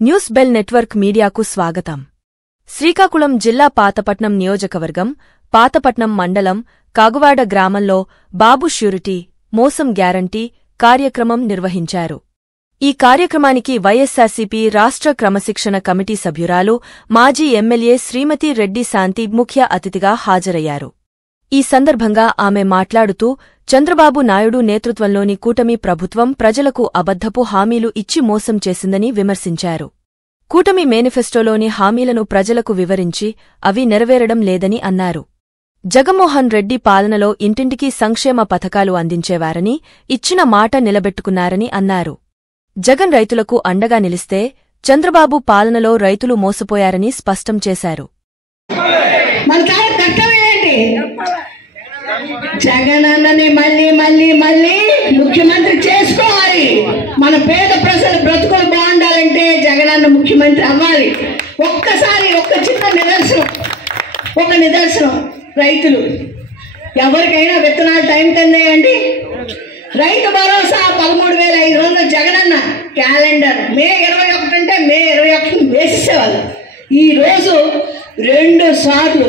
News bell network మీడియాకు స్వాగతం. శ్రీకాకుళం జిల్లా పాతపట్నం నియోజకవర్గం పాతపట్నం మండలం కాగువాడ గ్రామంలో బాబు ష్యూరిటీ మోసం గ్యారంటీ కార్యక్రమం నిర్వహించారు. ఈ కార్యక్రమానికి వైఎస్సార్సీపీ రాష్ట్ర క్రమశిక్షణ కమిటీ సభ్యురాలు మాజీ ఎమ్మెల్యే శ్రీమతి రెడ్డి శాంతి ముఖ్య అతిథిగా హాజరయ్యారు. ఈ సందర్భంగా ఆమె మాట్లాడుతూ చంద్రబాబు నాయుడు నేతృత్వంలోని కూటమి ప్రభుత్వం ప్రజలకు అబద్ధపు హామీలు ఇచ్చి మోసం చేసిందని విమర్శించారు. కూటమి మేనిఫెస్టోలోని హామీలను ప్రజలకు వివరించి అవి నెరవేరడం లేదని అన్నారు. జగన్మోహన్ రెడ్డి పాలనలో ఇంటింటికి సంక్షేమ పథకాలు అందించేవారని, ఇచ్చిన మాట నిలబెట్టుకున్నారని అన్నారు. జగన్ రైతులకు అండగా నిలిస్తే చంద్రబాబు పాలనలో రైతులు మోసపోయారని స్పష్టం చేశారు. జగనన్నని మళ్ళీ మళ్ళీ మళ్ళీ ముఖ్యమంత్రి చేసుకోవాలి. మన పేద ప్రజల బ్రతుకులు బాగుండాలంటే జగనన్న ముఖ్యమంత్రి అవ్వాలి. ఒక్కసారి ఒక్క చిన్న నిదర్శనం రైతులు ఎవరికైనా విత్తనాలు టైం కందేయండి. రైతు భరోసా 13,500 జగనన్న క్యాలెండర్ మే 21 అంటే మే 21 వేసేసేవాళ్ళు. ఈరోజు 2 సార్లు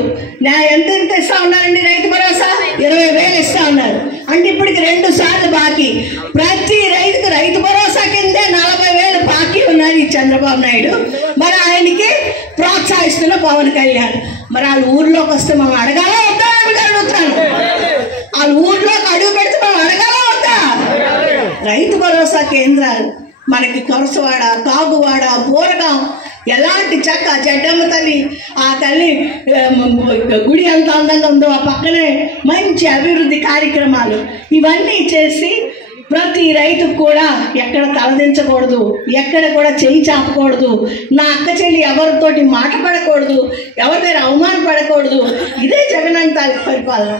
ఎంత ఇస్తా ఉన్నారండి? రైతు భరోసా 20,000 ఇస్తా ఉన్నారు. అంటే ఇప్పటికి 2 సార్లు బాకీ. ప్రతి రైతుకు రైతు భరోసా కిందే 40,000 బాకీ ఉన్నారు ఈ చంద్రబాబు నాయుడు. మరి ఆయనకి ప్రోత్సహిస్తున్న పవన్ కళ్యాణ్. మరి వాళ్ళ ఊర్లోకి వస్తే మనం అడగాలా వద్దా? అడుగుతాను. వాళ్ళ ఊర్లోకి అడుగు పెడితే మనం అడగాలా వద్దా? రైతు భరోసా కేంద్రాలు మనకి కొరసవాడ, కాగువాడ, బోరగాం ఎలాంటి చక్క చెడ్డమ్మ తల్లి, ఆ తల్లి గుడి ఎంత అందంగా ఉందో ఆ పక్కనే మంచి అభివృద్ధి కార్యక్రమాలు ఇవన్నీ చేసి ప్రతి రైతుకు కూడా ఎక్కడ తలదించకూడదు, ఎక్కడ కూడా చెయ్యి చాపకూడదు, నా అక్క చెల్లి ఎవరితోటి మాట పడకూడదు, ఎవరి దగ్గర అవమానపడకూడదు. ఇదే జగనన్న తాలూకు పరిపాలన.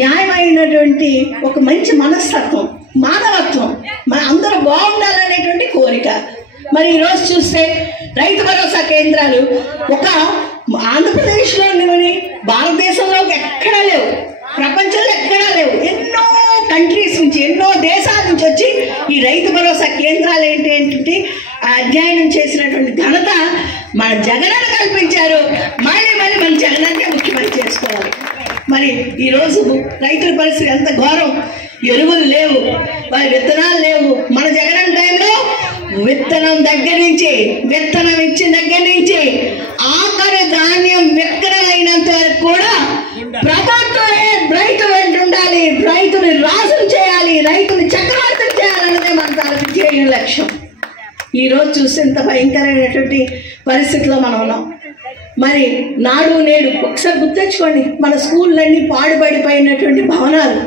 న్యాయమైనటువంటి ఒక మంచి మనస్తత్వం, మానవత్వం, మన అందరూ బాగుండాలనేటువంటి కోరిక. మరి ఈరోజు చూస్తే రైతు భరోసా కేంద్రాలు ఒక ఆంధ్రప్రదేశ్లోని భారతదేశంలో ఎక్కడా లేవు, ప్రపంచంలో ఎక్కడా లేవు. ఎన్నో కంట్రీస్ నుంచి, ఎన్నో దేశాల నుంచి వచ్చి ఈ రైతు భరోసా కేంద్రాలు ఏంటంటే అధ్యయనం చేసినటువంటి ఘనత మన జగనన్న కల్పించారు. మళ్ళీ మన జగనన్నే ముఖ్యమంత్రి చేసుకోవాలి. మరి ఈరోజు రైతుల పరిస్థితి ఎంత ఘోరం. ఎరువులు లేవు, మరి విత్తనాలు లేవు. మన జగనన్న టైంలో విత్తనం దగ్గర నుంచి, విత్తనం ఇచ్చిన దగ్గర నుంచి ఆఖరి ధాన్యం విక్రయమైనంత వరకు కూడా ప్రభుత్వమే రైతు వెంట ఉండాలి, రైతుని రాజును చేయాలి, రైతుని చక్రవర్తిని చేయాలన్నదే మన తాలూకు ధ్యేయ లక్ష్యం. ఈరోజు చూస్తే ఇంత భయంకరమైనటువంటి పరిస్థితిలో మనం ఉన్నాం. మరి నాడు నేడు ఒకసారి గుర్తించుకోండి, మన స్కూళ్ళన్నీ పాడుబడిపోయినటువంటి భవనాలు,